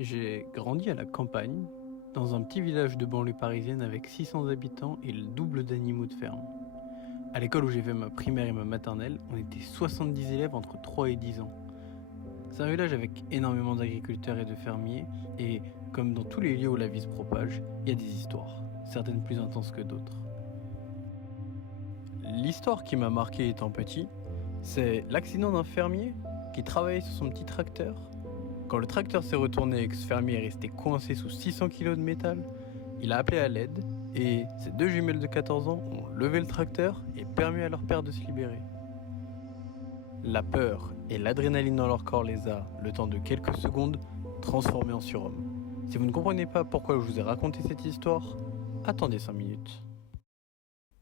J'ai grandi à la campagne, dans un petit village de banlieue parisienne avec 600 habitants et le double d'animaux de ferme. À l'école où j'ai fait ma primaire et ma maternelle, on était 70 élèves entre 3 et 10 ans. C'est un village avec énormément d'agriculteurs et de fermiers, et comme dans tous les lieux où la vie se propage, il y a des histoires, certaines plus intenses que d'autres. L'histoire qui m'a marqué étant petit, c'est l'accident d'un fermier qui travaillait sur son petit tracteur. Quand le tracteur s'est retourné et que ce fermier est resté coincé sous 600 kg de métal, il a appelé à l'aide et ses deux jumelles de 14 ans ont levé le tracteur et permis à leur père de se libérer. La peur et l'adrénaline dans leur corps les a, le temps de quelques secondes, transformés en surhommes. Si vous ne comprenez pas pourquoi je vous ai raconté cette histoire, attendez 5 minutes.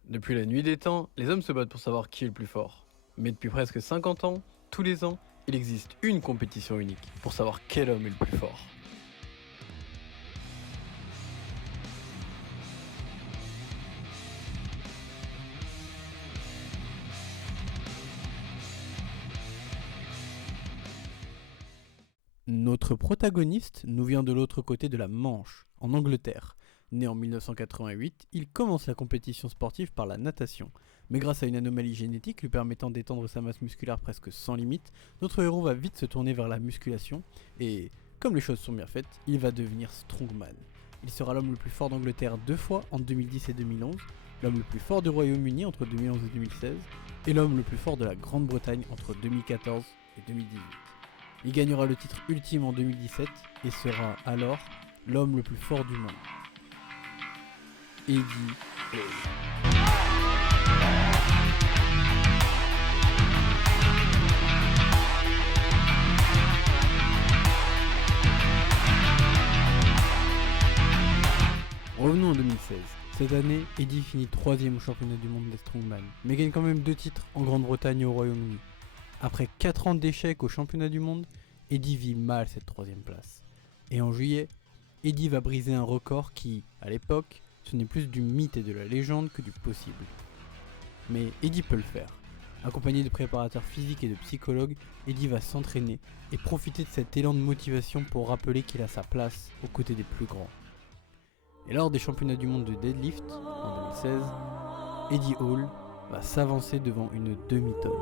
Depuis la nuit des temps, les hommes se battent pour savoir qui est le plus fort. Mais depuis presque 50 ans, tous les ans, il existe une compétition unique pour savoir quel homme est le plus fort. Notre protagoniste nous vient de l'autre côté de la Manche, en Angleterre. Né en 1988, il commence la compétition sportive par la natation. Mais grâce à une anomalie génétique lui permettant d'étendre sa masse musculaire presque sans limite, notre héros va vite se tourner vers la musculation et, comme les choses sont bien faites, il va devenir strongman. Il sera l'homme le plus fort d'Angleterre 2 fois en 2010 et 2011, l'homme le plus fort du Royaume-Uni entre 2011 et 2016, et l'homme le plus fort de la Grande-Bretagne entre 2014 et 2018. Il gagnera le titre ultime en 2017 et sera alors l'homme le plus fort du monde. Eddie Hall. Revenons en 2016. Cette année, Eddie finit 3ème au championnat du monde des strongman, mais gagne quand même 2 titres en Grande-Bretagne et au Royaume-Uni. Après 4 ans d'échecs au championnat du monde, Eddie vit mal cette 3ème place. Et en juillet, Eddie va briser un record qui, à l'époque, ce n'est plus du mythe et de la légende que du possible. Mais Eddie peut le faire. Accompagné de préparateurs physiques et de psychologues, Eddie va s'entraîner et profiter de cet élan de motivation pour rappeler qu'il a sa place aux côtés des plus grands. Et lors des championnats du monde de deadlift, en 2016, Eddie Hall va s'avancer devant une demi-tonne.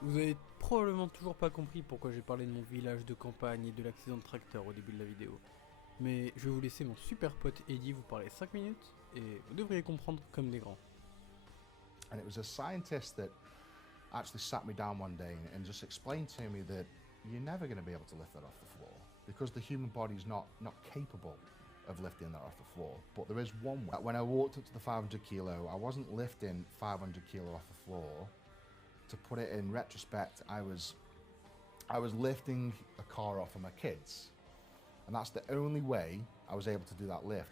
Vous avez probablement toujours pas compris pourquoi j'ai parlé de mon village de campagne et de l'accident de tracteur au début de la vidéo. Mais je vais vous laisser mon super pote Eddie vous parler 5 minutes et vous devriez comprendre comme des grands. And it was a scientist that actually sat me down one day and just explained to me that you're never going to be able to lift that off the floor because the human body is not capable of lifting that off the floor. But there is one way. When I walked up to the 500 kilo, I wasn't lifting 500 kilo off the floor. To put it in retrospect, I was lifting a car off of my kids. And that's the only way I was able to do that lift.